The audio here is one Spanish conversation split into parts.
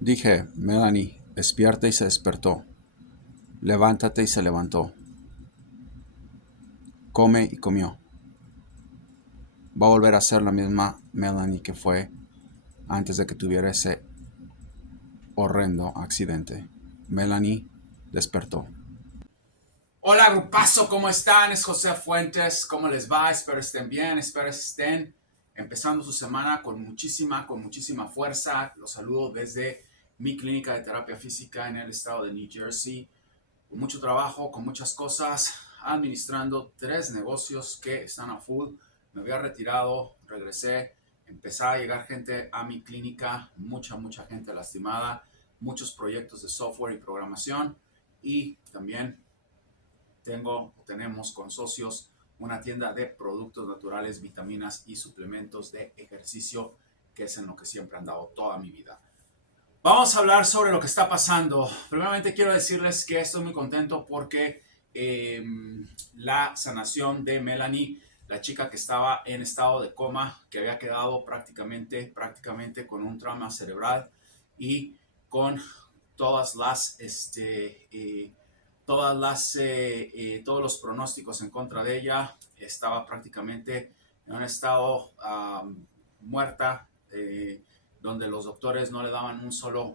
Dije, Melanie, despierta y se despertó. Levántate y se levantó. Come y comió. Va a volver a ser la misma Melanie que fue antes de que tuviera ese horrendo accidente. Melanie despertó. Hola, grupazo, ¿cómo están? Es José Fuentes. ¿Cómo les va? Espero estén bien, espero estén empezando su semana con muchísima fuerza. Los saludo desde mi clínica de terapia física en el estado de New Jersey. Con mucho trabajo, con muchas cosas, administrando 3 negocios que están a full. Me había retirado, regresé, empezó a llegar gente a mi clínica, mucha gente lastimada, muchos proyectos de software y programación y también tenemos con socios una tienda de productos naturales, vitaminas y suplementos de ejercicio, que es en lo que siempre han dado toda mi vida. Vamos a hablar sobre lo que está pasando. Primeramente quiero decirles que estoy muy contento porque eh, la sanación de Melanie, la chica que estaba en estado de coma, que había quedado prácticamente con un trauma cerebral y con todas las todos los pronósticos en contra de ella. Estaba prácticamente en un estado muerta, donde los doctores no le daban un solo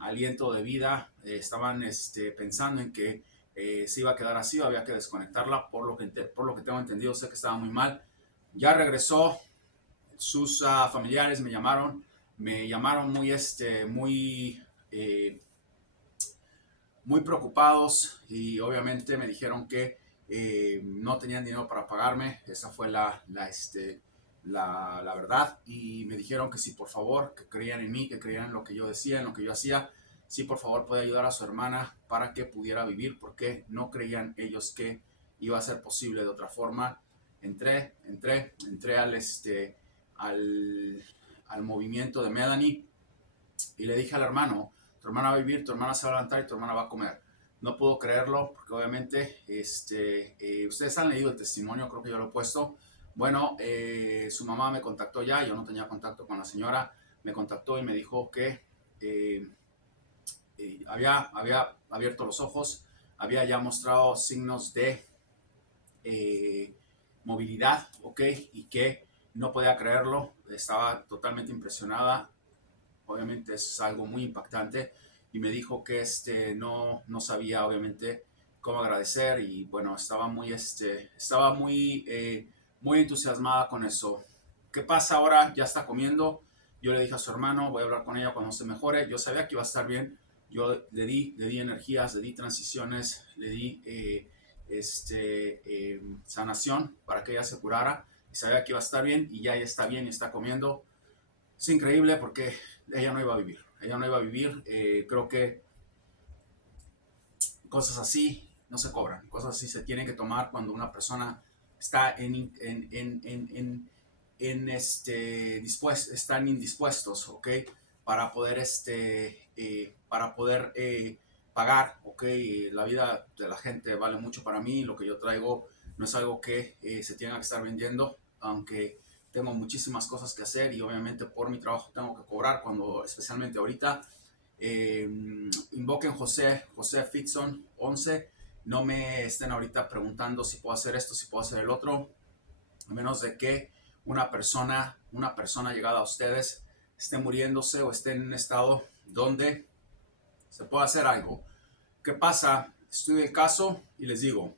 aliento de vida. Estaban pensando en que se iba a quedar así o había que desconectarla. Por lo que tengo entendido, sé que estaba muy mal. Ya regresó. Sus familiares me llamaron muy preocupados, y obviamente me dijeron que no tenían dinero para pagarme. Esa fue la verdad, y me dijeron que si por favor, que creían en mí, que creían en lo que yo decía, en lo que yo hacía, si por favor podía ayudar a su hermana para que pudiera vivir, porque no creían ellos que iba a ser posible de otra forma. Entré al, al movimiento de Melanie y le dije al hermano: tu hermana va a vivir, tu hermana se va a levantar y tu hermana va a comer. No puedo creerlo, porque obviamente ustedes han leído el testimonio, creo que yo lo he puesto. Bueno, su mamá me contactó ya, yo no tenía contacto con la señora, me contactó y me dijo que eh, había abierto los ojos, había ya mostrado signos de eh, movilidad, ¿ok? Y que no podía creerlo, estaba totalmente impresionada. Obviamente es algo muy impactante, y me dijo que no sabía obviamente cómo agradecer, y bueno, estaba muy entusiasmada con eso. ¿Qué pasa ahora? Ya está comiendo. Yo le dije a su hermano: voy a hablar con ella cuando se mejore. Yo sabía que iba a estar bien. Yo le di energías, le di transiciones, le di sanación para que ella se curara, y sabía que iba a estar bien, y ya ella está bien y está comiendo. Es increíble porque ella no iba a vivir. Ella no iba a vivir. Creo que cosas así no se cobran. Cosas así se tienen que tomar cuando una persona está están indispuestos, ¿ok? Para poder pagar, ¿ok? La vida de la gente vale mucho para mí. Lo que yo traigo no es algo que se tenga que estar vendiendo, aunque tengo muchísimas cosas que hacer, y obviamente por mi trabajo tengo que cobrar, especialmente ahorita. Invoquen José Fitzon 11. No me estén ahorita preguntando si puedo hacer esto, si puedo hacer el otro, a menos de que una persona llegada a ustedes esté muriéndose o esté en un estado donde se pueda hacer algo. ¿Qué pasa? Estudio el caso y les digo: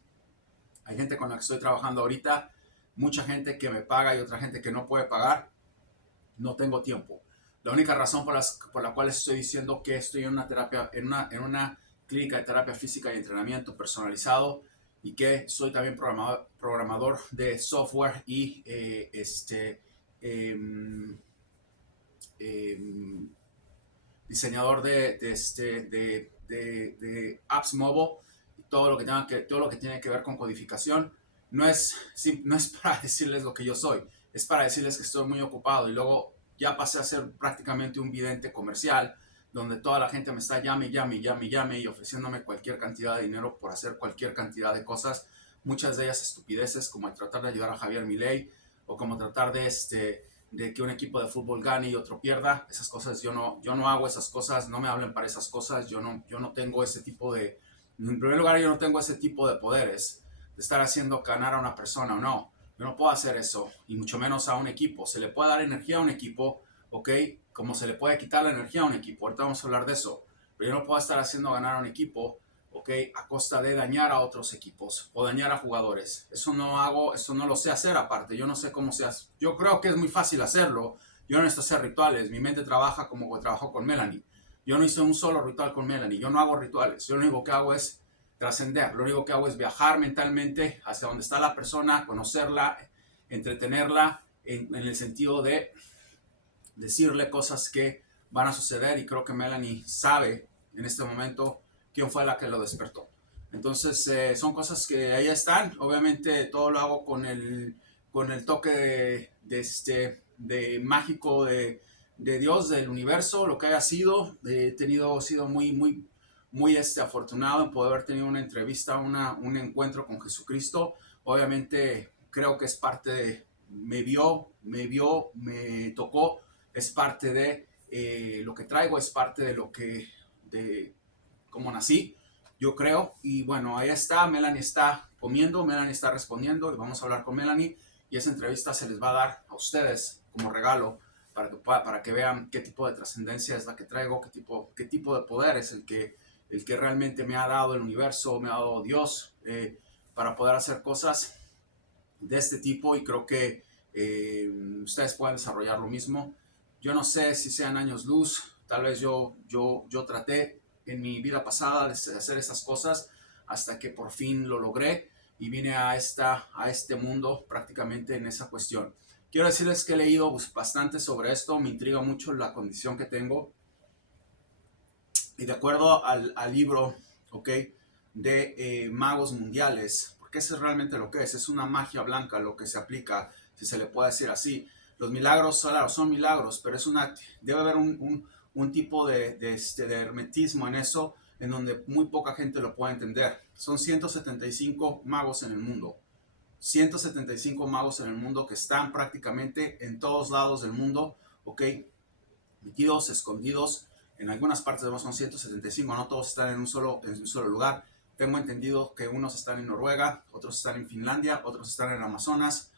hay gente con la que estoy trabajando ahorita, mucha gente que me paga y otra gente que no puede pagar. No tengo tiempo. La única razón por la cual estoy diciendo que estoy en una terapia, en una clínica de terapia física y entrenamiento personalizado, y que soy también programador de software y eh, eh, diseñador de apps mobile, y todo lo que tiene que ver con codificación. No es para decirles lo que yo soy, es para decirles que estoy muy ocupado, y luego ya pasé a ser prácticamente un vidente comercial, donde toda la gente me está llame y ofreciéndome cualquier cantidad de dinero por hacer cualquier cantidad de cosas, muchas de ellas estupideces, como el tratar de ayudar a Javier Milei, o como tratar de que un equipo de fútbol gane y otro pierda. Esas cosas yo no hago esas cosas, no me hablen para esas cosas. Yo no tengo ese tipo de, en primer lugar, yo no tengo ese tipo de poderes de estar haciendo ganar a una persona o no. Yo no puedo hacer eso, y mucho menos a un equipo. Se le puede dar energía a un equipo, ¿ok? Como se le puede quitar la energía a un equipo. Ahorita vamos a hablar de eso. Pero yo no puedo estar haciendo ganar a un equipo, ¿ok? A costa de dañar a otros equipos o dañar a jugadores. Eso no hago, eso no lo sé hacer aparte. Yo no sé cómo se hace. Yo creo que es muy fácil hacerlo. Yo no necesito hacer rituales. Mi mente trabaja como trabajó con Melanie. Yo no hice un solo ritual con Melanie. Yo no hago rituales. Yo lo único que hago es trascender. Lo único que hago es viajar mentalmente hacia donde está la persona, conocerla, entretenerla en el sentido de decirle cosas que van a suceder, y creo que Melanie sabe en este momento quién fue la que lo despertó. Entonces son cosas que ahí están. Obviamente todo lo hago con el toque de mágico de Dios, del universo, lo que haya sido. Sido muy afortunado en poder haber tenido una entrevista, un encuentro con Jesucristo. Obviamente creo que es parte de, me tocó, es parte de lo que traigo, es parte de lo que, de cómo nací, yo creo. Y bueno, ahí está, Melanie está comiendo, Melanie está respondiendo, y vamos a hablar con Melanie, y esa entrevista se les va a dar a ustedes como regalo para que vean qué tipo de trascendencia es la que traigo, qué tipo de poder es el que realmente me ha dado el universo, me ha dado Dios, para poder hacer cosas de este tipo. Y creo que ustedes pueden desarrollar lo mismo. Yo no sé si sean años luz, tal vez yo traté en mi vida pasada de hacer esas cosas hasta que por fin lo logré y vine a este mundo prácticamente en esa cuestión. Quiero decirles que he leído bastante sobre esto, me intriga mucho la condición que tengo, y de acuerdo al libro, ¿ok? De magos mundiales, porque eso es realmente lo que es una magia blanca lo que se aplica, si se le puede decir así. Los milagros, claro, son milagros, pero debe haber un tipo de hermetismo en eso, en donde muy poca gente lo puede entender. Son 175 magos en el mundo. 175 magos en el mundo que están prácticamente en todos lados del mundo, ¿ok? Metidos, escondidos. En algunas partes de son 175, no todos están en un solo lugar. Tengo entendido que unos están en Noruega, otros están en Finlandia, otros están en el Amazonas,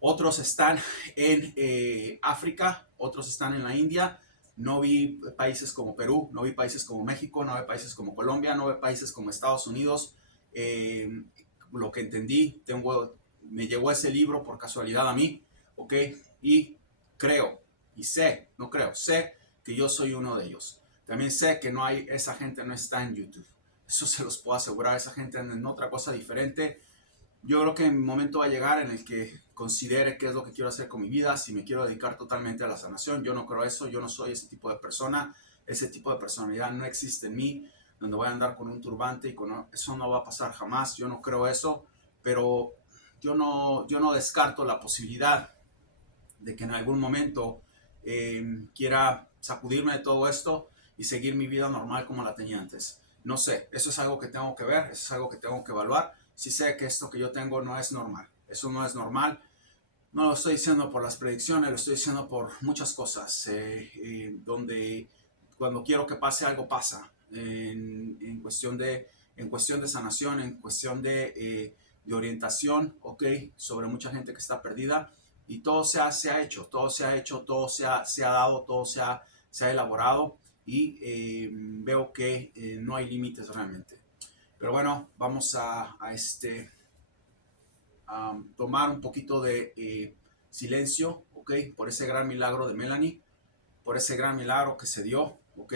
otros están en África, otros están en la India. No vi países como Perú, no vi países como México, no vi países como Colombia, no vi países como Estados Unidos. Lo que entendí, me llegó ese libro por casualidad a mí, ¿ok? Y creo, y sé, no creo, sé que yo soy uno de ellos. También sé que esa gente no está en YouTube. Eso se los puedo asegurar, esa gente anda en otra cosa diferente. Yo creo que mi momento va a llegar en el que considere qué es lo que quiero hacer con mi vida, si me quiero dedicar totalmente a la sanación. Yo no creo eso, yo no soy ese tipo de persona, ese tipo de personalidad no existe en mí, donde voy a andar con un turbante y eso no va a pasar jamás. Yo no creo eso, pero yo no descarto la posibilidad de que en algún momento quiera sacudirme de todo esto y seguir mi vida normal como la tenía antes. No sé, eso es algo que tengo que ver, eso es algo que tengo que evaluar. Sí sé que esto que yo tengo no es normal, eso no es normal. No lo estoy diciendo por las predicciones, lo estoy diciendo por muchas cosas, donde cuando quiero que pase algo pasa, en cuestión de sanación, en cuestión de orientación, ok, sobre mucha gente que está perdida, y todo se ha hecho, todo se ha hecho, todo se ha dado, todo se ha elaborado, y veo que no hay límites realmente. Pero bueno, vamos a tomar un poquito de silencio, ¿ok? Por ese gran milagro de Melanie, por ese gran milagro que se dio, ¿ok?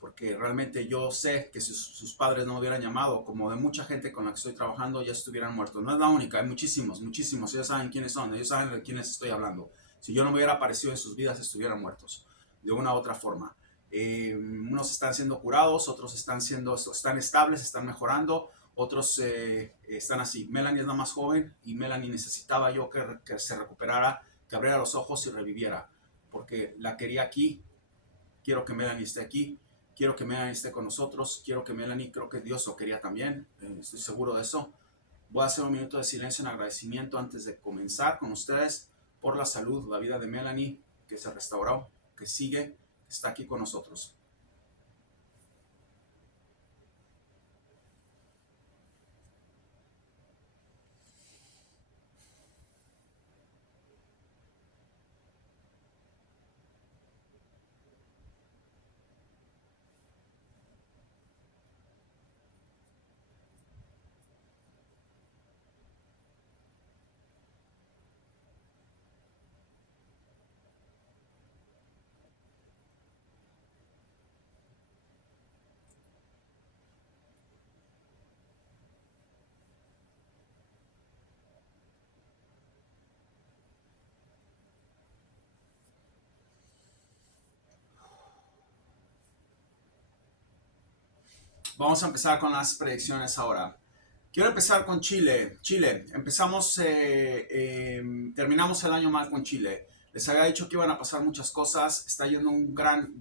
Porque realmente yo sé que si sus padres no me hubieran llamado, como de mucha gente con la que estoy trabajando, ya estuvieran muertos. No es la única, hay muchísimos, muchísimos. Ellos saben quiénes son, ellos saben de quiénes estoy hablando. Si yo no me hubiera aparecido en sus vidas, estuvieran muertos, de una u otra forma. Unos están siendo curados, otros están estables, están mejorando, otros están así. Melanie es la más joven y Melanie necesitaba yo que se recuperara, que abriera los ojos y reviviera, porque la quería aquí. Quiero que Melanie esté aquí, quiero que Melanie esté con nosotros, quiero que Melanie, creo que Dios lo quería también, estoy seguro de eso. Voy a hacer un minuto de silencio en agradecimiento antes de comenzar con ustedes por la salud, la vida de Melanie, que se restauró, que sigue, que está aquí con nosotros. Vamos a empezar con las predicciones ahora. Quiero empezar con Chile. Chile, terminamos el año mal con Chile. Les había dicho que iban a pasar muchas cosas. Está yendo un gran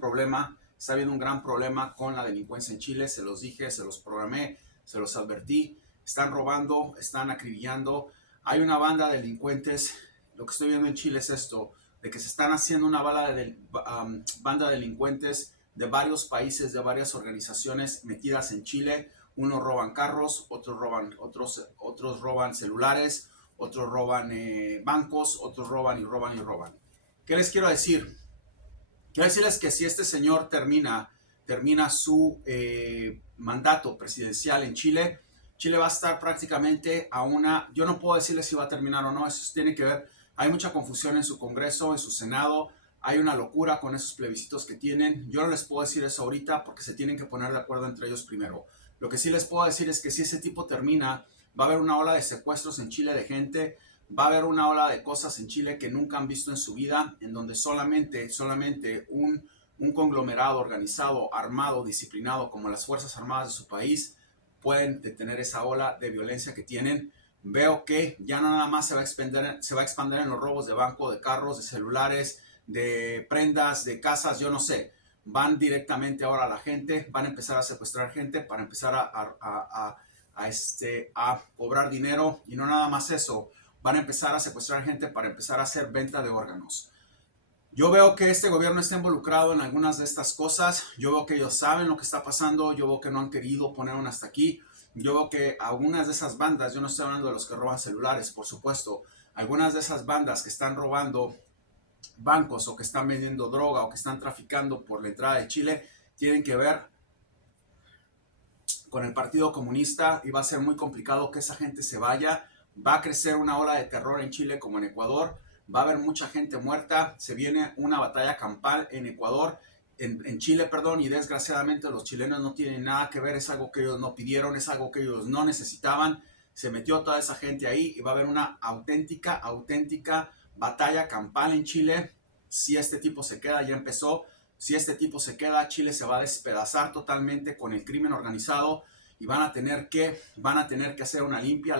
problema. Está habiendo un gran problema con la delincuencia en Chile. Se los dije, se los programé, se los advertí. Están robando, están acribillando. Hay una banda de delincuentes. Lo que estoy viendo en Chile es esto, de que se están haciendo una banda de delincuentes de varios países, de varias organizaciones metidas en Chile. Unos roban carros, otros roban celulares, otros roban bancos, otros roban y roban y roban. ¿Qué les quiero decir? Quiero decirles que si este señor termina su mandato presidencial en Chile, Chile va a estar prácticamente a una... Yo no puedo decirles si va a terminar o no, eso tiene que ver. Hay mucha confusión en su Congreso, en su Senado. Hay una locura con esos plebiscitos que tienen. Yo no les puedo decir eso ahorita porque se tienen que poner de acuerdo entre ellos primero. Lo que sí les puedo decir es que si ese tipo termina, va a haber una ola de secuestros en Chile de gente, va a haber una ola de cosas en Chile que nunca han visto en su vida, en donde solamente un conglomerado organizado, armado, disciplinado como las Fuerzas Armadas de su país pueden detener esa ola de violencia que tienen. Veo que ya no nada más se va a expandir en los robos de banco, de carros, de celulares, de prendas, de casas, yo no sé. Van directamente ahora a la gente, van a empezar a secuestrar gente para empezar a cobrar dinero, y no nada más eso, van a empezar a secuestrar gente para empezar a hacer venta de órganos. Yo veo que este gobierno está involucrado en algunas de estas cosas. Yo veo que ellos saben lo que está pasando. Yo veo que no han querido poner un hasta aquí. Yo veo que algunas de esas bandas, yo no estoy hablando de los que roban celulares, por supuesto, algunas de esas bandas que están robando bancos o que están vendiendo droga o que están traficando por la entrada de Chile, tienen que ver con el Partido Comunista, y va a ser muy complicado que esa gente se vaya. Va a crecer una ola de terror en Chile como en Ecuador. Va a haber mucha gente muerta. Se viene una batalla campal en Ecuador, en Chile, perdón, y desgraciadamente los chilenos no tienen nada que ver. Es algo que ellos no pidieron, es algo que ellos no necesitaban. Se metió toda esa gente ahí y va a haber una auténtica batalla campal en Chile. Si este tipo se queda, ya empezó. Si este tipo se queda, Chile se va a despedazar totalmente con el crimen organizado y van a tener que hacer una limpia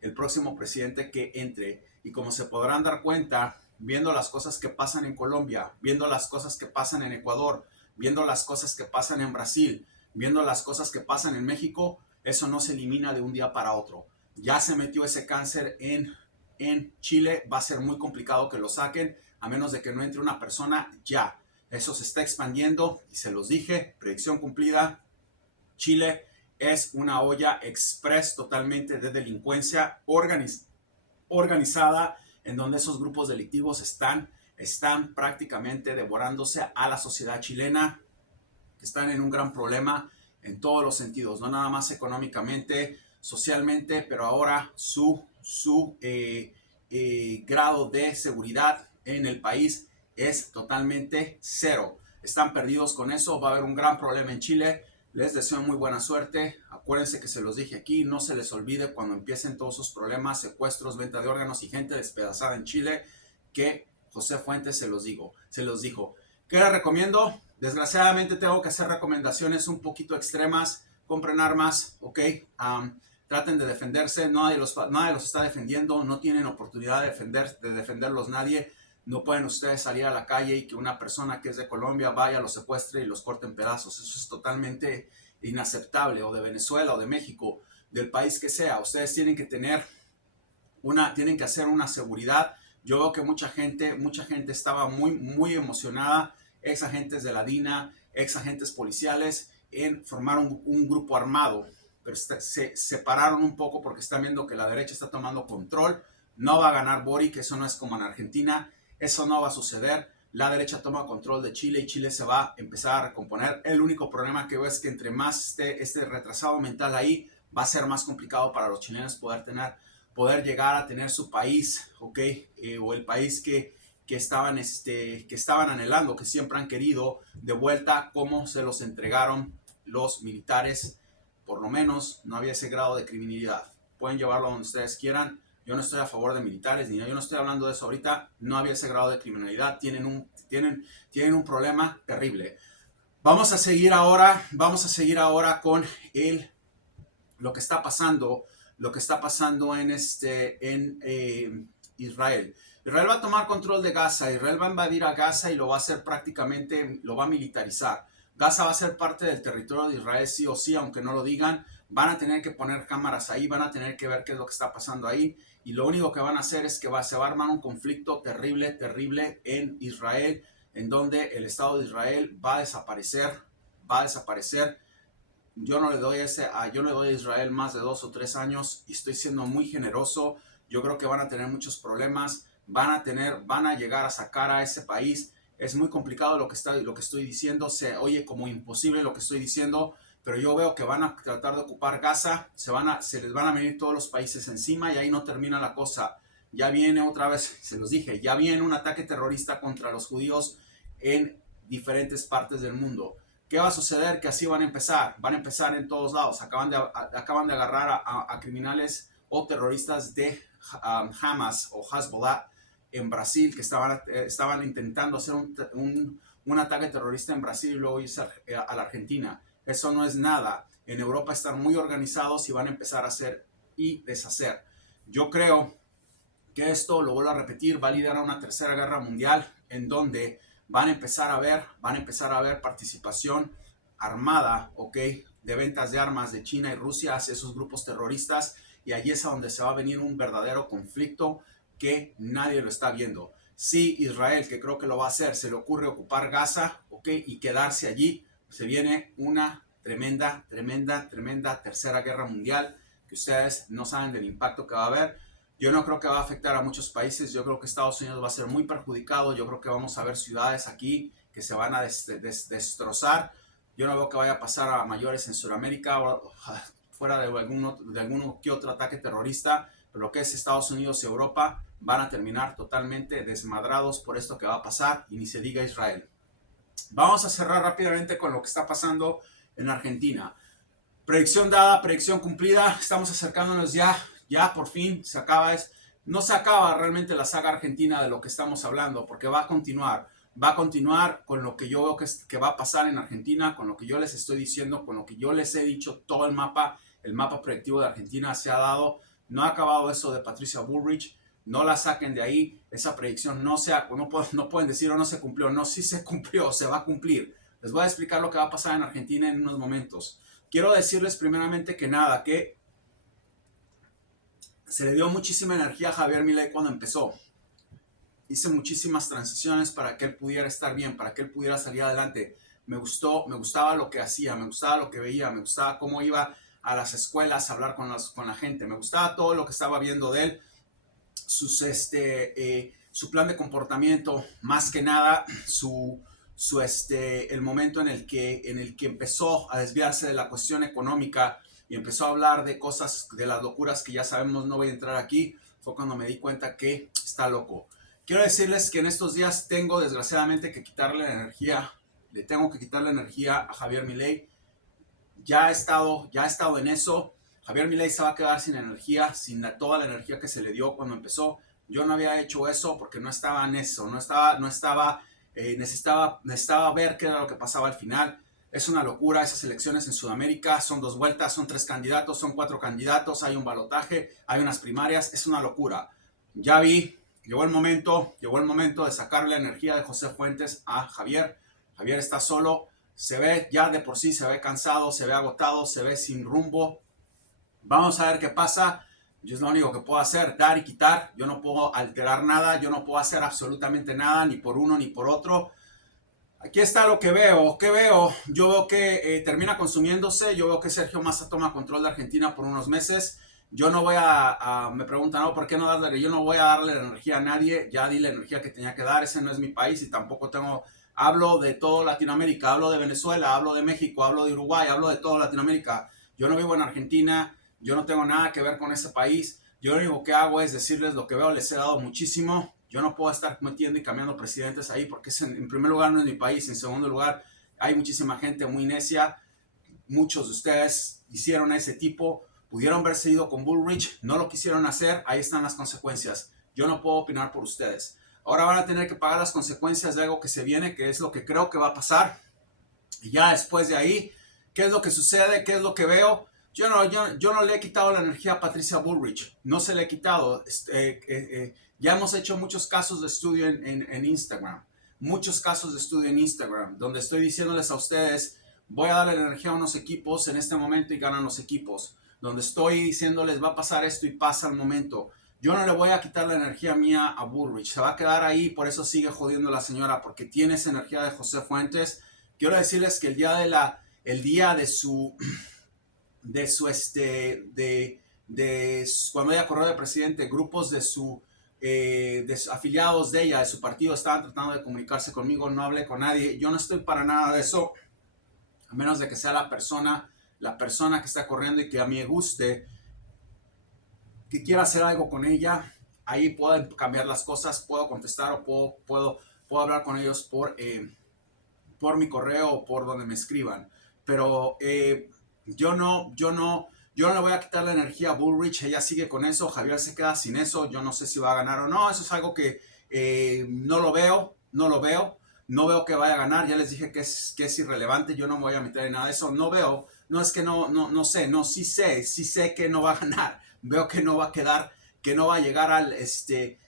el próximo presidente que entre. Y como se podrán dar cuenta, viendo las cosas que pasan en Colombia, viendo las cosas que pasan en Ecuador, viendo las cosas que pasan en Brasil, viendo las cosas que pasan en México, eso no se elimina de un día para otro. Ya se metió ese cáncer en Chile, va a ser muy complicado que lo saquen, a menos de que no entre una persona ya. Eso se está expandiendo y se los dije, predicción cumplida. Chile es una olla express totalmente de delincuencia organizada, en donde esos grupos delictivos están prácticamente devorándose a la sociedad chilena, que están en un gran problema en todos los sentidos, no nada más económicamente, socialmente, pero ahora su grado de seguridad en el país es totalmente cero. Están perdidos con eso. Va a haber un gran problema en Chile. Les deseo muy buena suerte. Acuérdense que se los dije aquí. No se les olvide cuando empiecen todos esos problemas, secuestros, venta de órganos y gente despedazada en Chile, que José Fuentes se los dijo. ¿Qué les recomiendo? Desgraciadamente tengo que hacer recomendaciones un poquito extremas. Compren armas, ¿ok? Traten de defenderse. Nadie los está defendiendo. No tienen oportunidad de defenderlos nadie. No pueden ustedes salir a la calle y que una persona que es de Colombia vaya, los secuestre y los corte en pedazos. Eso es totalmente inaceptable. O de Venezuela o de México, del país que sea. Ustedes tienen que tener tienen que hacer una seguridad. Yo veo que mucha gente estaba muy emocionada, ex agentes de la DINA, ex agentes policiales, en formar un grupo armado, pero se separaron un poco porque están viendo que la derecha está tomando control. No va a ganar Boric, eso no es como en Argentina, eso no va a suceder. La derecha toma control de Chile y Chile se va a empezar a recomponer. El único problema que veo es que entre más este retrasado mental ahí, va a ser más complicado para los chilenos poder llegar a tener su país, ¿ok? O el país que estaban anhelando, que siempre han querido, de vuelta como se los entregaron los militares. Por lo menos no había ese grado de criminalidad. Pueden llevarlo donde ustedes quieran. Yo no estoy a favor de militares, yo no estoy hablando de eso ahorita. No había ese grado de criminalidad. Tienen un problema terrible. Vamos a seguir ahora con lo que está pasando en Israel. Israel va a tomar control de Gaza. Israel va a invadir a Gaza y lo va a hacer prácticamente, lo va a militarizar. Gaza va a ser parte del territorio de Israel sí o sí, aunque no lo digan. Van a tener que poner cámaras ahí, van a tener que ver qué es lo que está pasando ahí. Y lo único que van a hacer es que se va a armar un conflicto terrible en Israel, en donde el Estado de Israel va a desaparecer. Yo no le doy a Israel más de 2 o 3 años y estoy siendo muy generoso. Yo creo que van a tener muchos problemas, van a llegar a sacar a ese país. Es muy complicado lo que estoy diciendo, se oye como imposible lo que estoy diciendo, pero yo veo que van a tratar de ocupar Gaza, se les van a venir todos los países encima y ahí no termina la cosa. Ya viene otra vez, se los dije, ya viene un ataque terrorista contra los judíos en diferentes partes del mundo. ¿Qué va a suceder? Que así van a empezar en todos lados. Acaban de agarrar a criminales o terroristas de Hamas o Hezbollah en Brasil, que estaban intentando hacer un ataque terrorista en Brasil y luego irse a la Argentina. Eso no es nada. En Europa están muy organizados y van a empezar a hacer y deshacer. Yo creo que esto, lo vuelvo a repetir, va a liderar a una tercera guerra mundial en donde van a empezar a ver participación armada, ¿ok? De ventas de armas de China y Rusia hacia esos grupos terroristas, y allí es a donde se va a venir un verdadero conflicto que nadie lo está viendo. Si Israel, que creo que lo va a hacer, se le ocurre ocupar Gaza, ¿ok? Y quedarse allí, se viene una tremenda tercera guerra mundial que ustedes no saben del impacto que va a haber. Yo no creo que va a afectar a muchos países. Yo creo que Estados Unidos va a ser muy perjudicado. Yo creo que vamos a ver ciudades aquí que se van a destrozar. Yo no veo que vaya a pasar a mayores en Sudamérica, fuera de alguno que otro ataque terrorista. Pero lo que es Estados Unidos y Europa van a terminar totalmente desmadrados por esto que va a pasar, y ni se diga Israel. Vamos a cerrar rápidamente con lo que está pasando en Argentina. Predicción dada, predicción cumplida. Estamos acercándonos ya por fin se acaba. No se acaba realmente la saga argentina de lo que estamos hablando, porque va a continuar con lo que yo veo que va a pasar en Argentina, con lo que yo les estoy diciendo, con lo que yo les he dicho. Todo el mapa proyectivo de Argentina se ha dado. No ha acabado eso de Patricia Bullrich, no la saquen de ahí. Esa predicción no pueden decir no se cumplió. No, sí se cumplió, se va a cumplir. Les voy a explicar lo que va a pasar en Argentina en unos momentos. Quiero decirles primeramente que se le dio muchísima energía a Javier Milei cuando empezó. Hice muchísimas transiciones para que él pudiera estar bien, para que él pudiera salir adelante. Me gustaba lo que hacía, me gustaba lo que veía, me gustaba cómo iba a las escuelas a hablar con la gente, me gustaba todo lo que estaba viendo de él, su plan de comportamiento, más que nada el momento en el que empezó a desviarse de la cuestión económica y empezó a hablar de cosas, de las locuras que ya sabemos. No voy a entrar aquí. Fue cuando me di cuenta que está loco. Quiero decirles que en estos días tengo desgraciadamente que quitarle la energía. Le tengo que quitar la energía a Javier Milei. Ya he estado en eso. Javier Milei se va a quedar sin energía, sin toda la energía que se le dio cuando empezó. Yo no había hecho eso porque no estaba en eso. Necesitaba ver qué era lo que pasaba al final. Es una locura esas elecciones en Sudamérica. Son 2 vueltas, son 3 candidatos, son 4 candidatos, hay un balotaje, hay unas primarias. Es una locura. Ya vi, llegó el momento de sacarle la energía de José Fuentes a Javier. Javier está solo, se ve ya de por sí, se ve cansado, se ve agotado, se ve sin rumbo. Vamos a ver qué pasa. Yo es lo único que puedo hacer, dar y quitar. Yo no puedo alterar nada, yo no puedo hacer absolutamente nada, ni por uno ni por otro. Aquí está lo que veo. ¿Qué veo? Yo veo que termina consumiéndose. Yo veo que Sergio Massa toma control de Argentina por unos meses. Yo no voy me preguntan, no, ¿por qué no darle? Yo no voy a darle la energía a nadie. Ya di la energía que tenía que dar. Ese no es mi país y tampoco tengo. Hablo de todo Latinoamérica, hablo de Venezuela, hablo de México, hablo de Uruguay, hablo de todo Latinoamérica. Yo no vivo en Argentina, yo no tengo nada que ver con ese país. Yo lo único que hago es decirles lo que veo, les he dado muchísimo. Yo no puedo estar metiendo y cambiando presidentes ahí porque en primer lugar no es mi país, en segundo lugar hay muchísima gente muy necia. Muchos de ustedes hicieron ese tipo, pudieron haberse ido con Bullrich, no lo quisieron hacer, ahí están las consecuencias. Yo no puedo opinar por ustedes. Ahora van a tener que pagar las consecuencias de algo que se viene, que es lo que creo que va a pasar. Y ya después de ahí, ¿qué es lo que sucede? ¿Qué es lo que veo? Yo no le he quitado la energía a Patricia Bullrich, no se le he quitado. Ya hemos hecho muchos casos de estudio en Instagram, muchos casos de estudio en Instagram, donde estoy diciéndoles a ustedes, voy a darle la energía a unos equipos en este momento y ganan los equipos, donde estoy diciéndoles va a pasar esto y pasa el momento. Yo no le voy a quitar la energía mía a Bullrich, se va a quedar ahí, por eso sigue jodiendo la señora, porque tiene esa energía de José Fuentes. Quiero decirles que el día cuando ella corrió de presidente, grupos de afiliados de ella, de su partido, estaban tratando de comunicarse conmigo, no hablé con nadie, yo no estoy para nada de eso, a menos de que sea la persona que está corriendo y que a mí me guste, que quiera hacer algo con ella, ahí pueden cambiar las cosas, puedo contestar o puedo hablar con ellos por mi correo o por donde me escriban. Pero yo no le voy a quitar la energía a Bullrich, ella sigue con eso, Javier se queda sin eso, yo no sé si va a ganar o no, eso es algo que no lo veo, no veo que vaya a ganar, ya les dije que es irrelevante, yo no me voy a meter en nada de eso, no veo, no es que no sé, no, sí sé que no va a ganar, veo que no va a quedar, que no va a llegar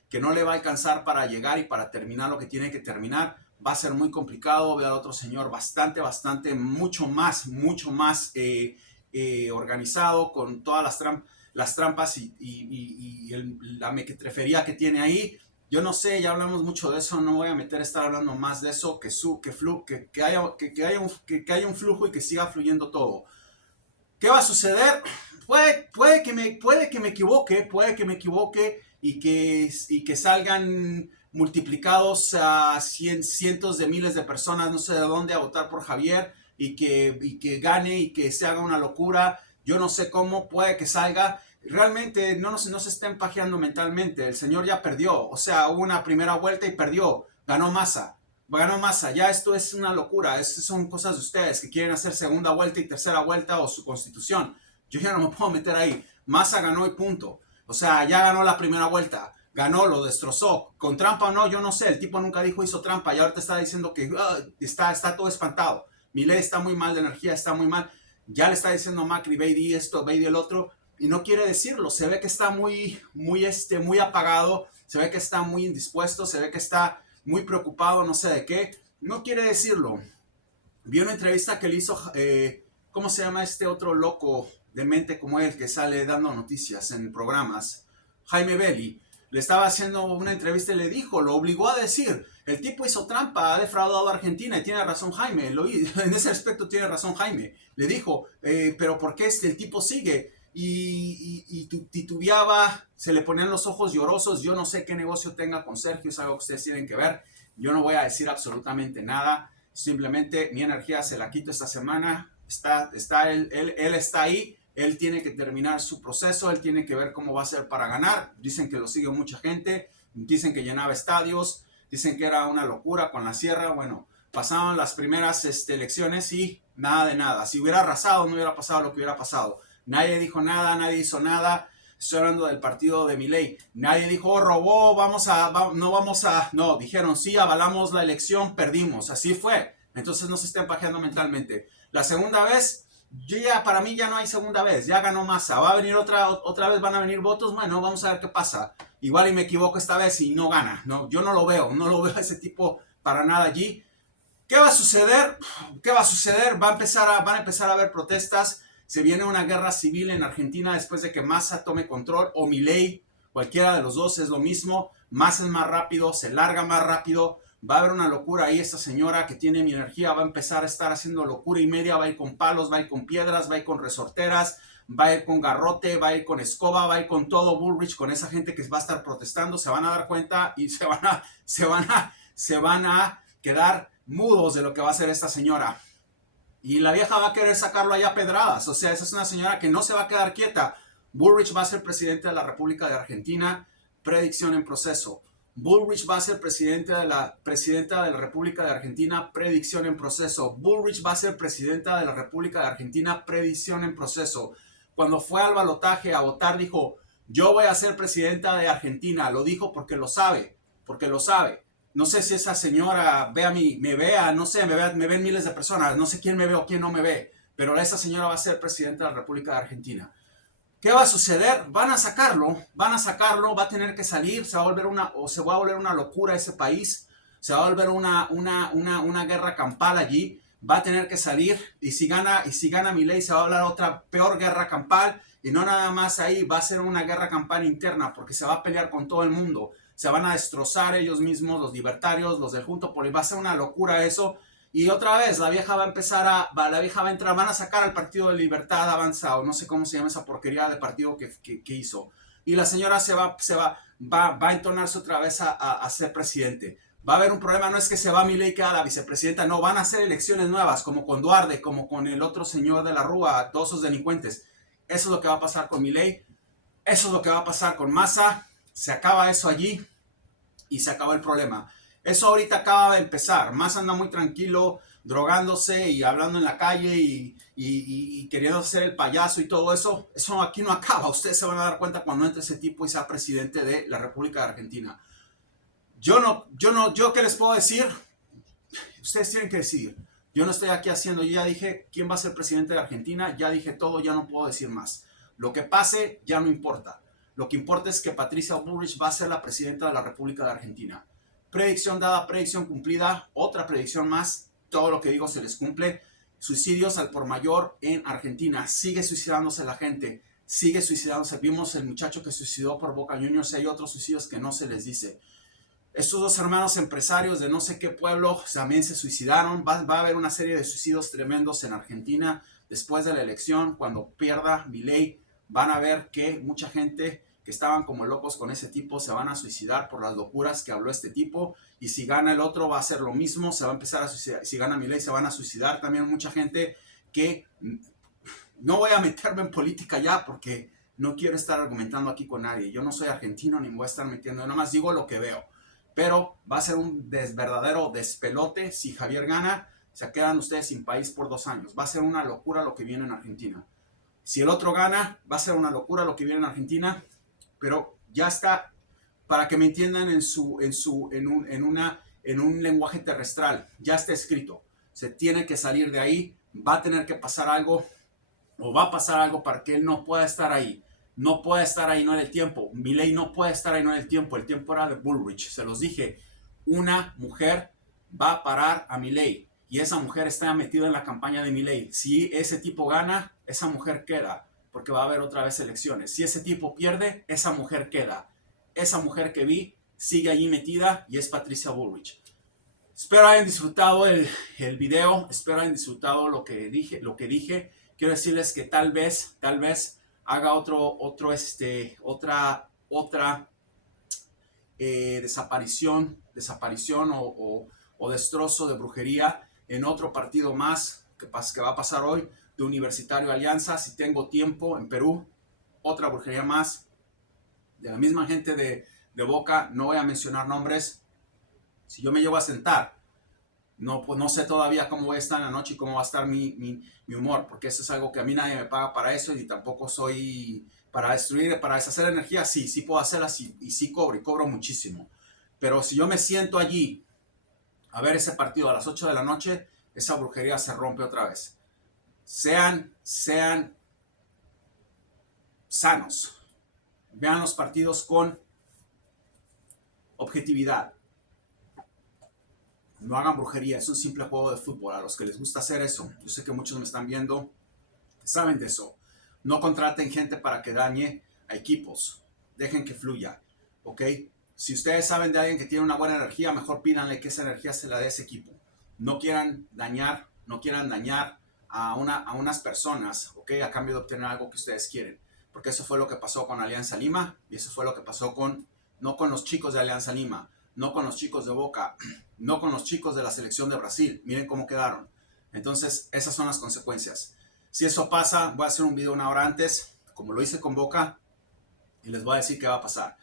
que no le va a alcanzar para llegar y para terminar lo que tiene que terminar. Va a ser muy complicado. Veo al otro señor bastante, mucho más organizado, con todas las trampas y la mequetrefería que tiene ahí. Yo no sé, ya hablamos mucho de eso, no voy a estar hablando más de eso, que haya un flujo y que siga fluyendo todo. ¿Qué va a suceder? Puede que me equivoque y que salgan multiplicados a cientos de miles de personas, no sé de dónde, a votar por Javier y que gane y que se haga una locura. Yo no sé cómo, puede que salga. Realmente no se estén pajeando mentalmente. El señor ya perdió. O sea, hubo una primera vuelta y perdió. Ganó Massa. Ya esto es una locura, son cosas de ustedes que quieren hacer segunda vuelta y tercera vuelta o su constitución. Yo ya no me puedo meter ahí. Massa ganó y punto. O sea, ya ganó la primera vuelta, ganó, lo destrozó. Con trampa o no, yo no sé, el tipo nunca dijo hizo trampa y ahorita está diciendo que está todo espantado. Milei está muy mal de energía, está muy mal. Ya le está diciendo Macri, ve y esto, ve y el otro, y no quiere decirlo. Se ve que está muy apagado, se ve que está muy indispuesto, se ve que está muy preocupado, no sé de qué, no quiere decirlo. Vi una entrevista que le hizo, ¿cómo se llama este otro loco de mente como él que sale dando noticias en programas? Jaime Belli. Le estaba haciendo una entrevista y le dijo, lo obligó a decir, el tipo hizo trampa, ha defraudado a Argentina y tiene razón Jaime, en ese aspecto tiene razón Jaime. Le dijo, pero ¿por qué el tipo sigue? Y titubeaba, se le ponían los ojos llorosos. Yo no sé qué negocio tenga con Sergio, es algo que ustedes tienen que ver. Yo no voy a decir absolutamente nada, simplemente mi energía se la quito esta semana. Él está ahí, él tiene que terminar su proceso, él tiene que ver cómo va a ser para ganar. Dicen que lo sigue mucha gente, dicen que llenaba estadios, dicen que era una locura con la sierra. Bueno, pasaron las primeras elecciones y nada de nada. Si hubiera arrasado, no hubiera pasado lo que hubiera pasado. Nadie dijo nada, nadie hizo nada. Estoy hablando del partido de Milei. Nadie dijo, robó, no, dijeron, sí, avalamos la elección, perdimos. Así fue. Entonces no se estén pajeando mentalmente. La segunda vez, para mí ya no hay segunda vez. Ya ganó Massa. Va a venir otra vez, van a venir votos. Bueno, vamos a ver qué pasa. Igual y me equivoco esta vez y no gana. No, yo no lo veo a ese tipo para nada allí. ¿Qué va a suceder? Van a empezar a haber protestas. Se viene una guerra civil en Argentina después de que Massa tome control, o Milei, cualquiera de los dos es lo mismo. Massa es más rápido, se larga más rápido. Va a haber una locura ahí. Esta señora que tiene mi energía va a empezar a estar haciendo locura y media. Va a ir con palos, va a ir con piedras, va a ir con resorteras, va a ir con garrote, va a ir con escoba, va a ir con todo Bullrich, con esa gente que va a estar protestando. Se van a dar cuenta y se van a quedar mudos de lo que va a hacer esta señora. Y la vieja va a querer sacarlo allá a pedradas. O sea, esa es una señora que no se va a quedar quieta. Bullrich va a ser presidente de la República de Argentina. Predicción en proceso. Bullrich va a ser presidenta de la República de Argentina. Predicción en proceso. Bullrich va a ser presidenta de la República de Argentina. Predicción en proceso. Cuando fue al balotaje a votar, dijo: yo voy a ser presidenta de Argentina. Lo dijo porque lo sabe. Porque lo sabe. No sé si esa señora me vea, no sé, me ven miles de personas, no sé quién me ve o quién no me ve, pero esa señora va a ser presidenta de la República de Argentina. ¿Qué va a suceder? Van a sacarlo, va a tener que salir, se va a volver una locura ese país, se va a volver una guerra campal allí, va a tener que salir, y si gana Milei se va a hablar otra peor guerra campal, y no nada más ahí, va a ser una guerra campal interna, porque se va a pelear con todo el mundo. Se van a destrozar ellos mismos, los libertarios, los del Junto por el. Va a ser una locura eso. Y otra vez, la vieja va a entrar, van a sacar al Partido de Libertad Avanzado, no sé cómo se llama esa porquería de partido que hizo. Y la señora va a entonarse otra vez a ser presidente. Va a haber un problema, no es que se va Milei que a la vicepresidenta, no, van a hacer elecciones nuevas, como con Duarte, como con el otro señor de la Rúa, todos esos delincuentes. Eso es lo que va a pasar con Milei, eso es lo que va a pasar con Massa. Se acaba eso allí y se acabó el problema. Eso ahorita acaba de empezar. Massa anda muy tranquilo, drogándose y hablando en la calle y queriendo ser el payaso y todo eso. Eso aquí no acaba. Ustedes se van a dar cuenta cuando entre ese tipo y sea presidente de la República de Argentina. Yo ¿qué les puedo decir? Ustedes tienen que decidir. Yo no estoy aquí haciendo, yo ya dije quién va a ser presidente de Argentina, ya dije todo, ya no puedo decir más. Lo que pase ya no importa. Lo que importa es que Patricia Bullrich va a ser la presidenta de la República de Argentina. Predicción dada, predicción cumplida, otra predicción más, todo lo que digo se les cumple. Suicidios al por mayor en Argentina, sigue suicidándose la gente, sigue suicidándose. Vimos el muchacho que suicidó por Boca Juniors, hay otros suicidios que no se les dice. Estos dos hermanos empresarios de no sé qué pueblo también se suicidaron. Va a haber una serie de suicidios tremendos en Argentina después de la elección. Cuando pierda Milei, van a ver que mucha gente que estaban como locos con ese tipo se van a suicidar por las locuras que habló este tipo. Y si gana el otro va a hacer lo mismo, se va a empezar a suicidar. Si gana Milei se van a suicidar también mucha gente que... No voy a meterme en política ya porque no quiero estar argumentando aquí con nadie. Yo no soy argentino ni me voy a estar metiendo, yo nada más digo lo que veo. Pero va a ser un verdadero despelote. Si Javier gana, se quedan ustedes sin país por 2 años. Va a ser una locura lo que viene en Argentina. Si el otro gana, va a ser una locura lo que viene en Argentina. Pero ya está, para que me entiendan en un lenguaje terrestral, ya está escrito. Se tiene que salir de ahí, va a tener que pasar algo, o va a pasar algo para que él no pueda estar ahí. No puede estar ahí, no era el tiempo. Milei no puede estar ahí, no era el tiempo. El tiempo era de Bullrich. Se los dije, una mujer va a parar a Milei y esa mujer está metida en la campaña de Milei. Si ese tipo gana, esa mujer queda, porque va a haber otra vez elecciones. Si ese tipo pierde, esa mujer queda. Esa mujer que vi sigue allí metida y es Patricia Bullrich. Espero hayan disfrutado el video, espero hayan disfrutado lo que dije. Quiero decirles que tal vez haga otra desaparición o destrozo de brujería en otro partido más que va a pasar hoy, de Universitario Alianza. Si tengo tiempo, en Perú, otra brujería más de la misma gente de Boca. No voy a mencionar nombres. Si yo me llevo a sentar, pues no sé todavía cómo voy a estar en la noche y cómo va a estar mi humor, porque eso es algo que a mí nadie me paga para eso, y tampoco soy para destruir, para deshacer energía. Sí puedo hacerla, y sí cobro, y cobro muchísimo. Pero si yo me siento allí a ver ese partido a las 8 de la noche, esa brujería se rompe otra vez. Sean sanos. Vean los partidos con objetividad. No hagan brujería, es un simple juego de fútbol. A los que les gusta hacer eso, yo sé que muchos me están viendo, Saben de eso. No contraten gente para que dañe a equipos. Dejen que fluya. ¿Ok? Si ustedes saben de alguien que tiene una buena energía, mejor pídanle que esa energía se la dé a ese equipo. No quieran dañar a unas personas, ¿ok? A cambio de obtener algo que ustedes quieren. Porque eso fue lo que pasó con Alianza Lima y eso fue lo que pasó no con los chicos de Alianza Lima, no con los chicos de Boca, no con los chicos de la selección de Brasil. Miren cómo quedaron. Entonces, esas son las consecuencias. Si eso pasa, voy a hacer un video una hora antes, como lo hice con Boca, y les voy a decir qué va a pasar.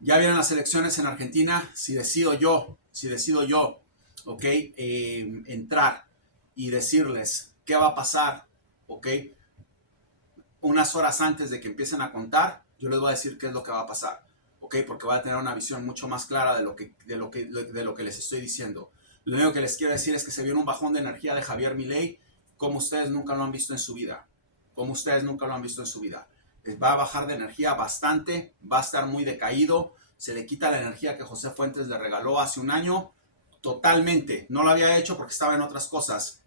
Ya vienen las elecciones en Argentina. Si decido yo, ok, entrar y decirles qué va a pasar, ok, unas horas antes de que empiecen a contar, yo les voy a decir qué es lo que va a pasar, ok, porque voy a tener una visión mucho más clara de lo que les estoy diciendo. Lo único que les quiero decir es que se viene un bajón de energía de Javier Milei, como ustedes nunca lo han visto en su vida, Va a bajar de energía bastante, va a estar muy decaído, se le quita la energía que José Fuentes le regaló hace un año, totalmente. No lo había hecho porque estaba en otras cosas.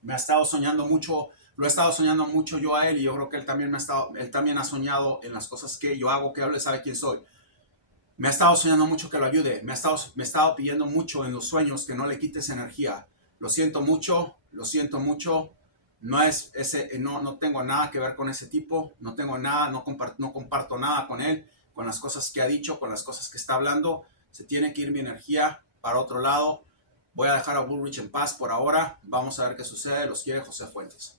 Me ha estado soñando mucho, lo he estado soñando mucho yo a él y yo creo que él también ha soñado en las cosas que yo hago, que él sabe quién soy. Me ha estado soñando mucho que lo ayude, me ha estado pidiendo mucho en los sueños que no le quites energía. Lo siento mucho. No tengo nada que ver con ese tipo, no tengo nada, no comparto nada con él, con las cosas que ha dicho, con las cosas que está hablando. Se tiene que ir mi energía para otro lado. Voy a dejar a Bullrich en paz por ahora. Vamos a ver qué sucede. Los quiere José Fuentes.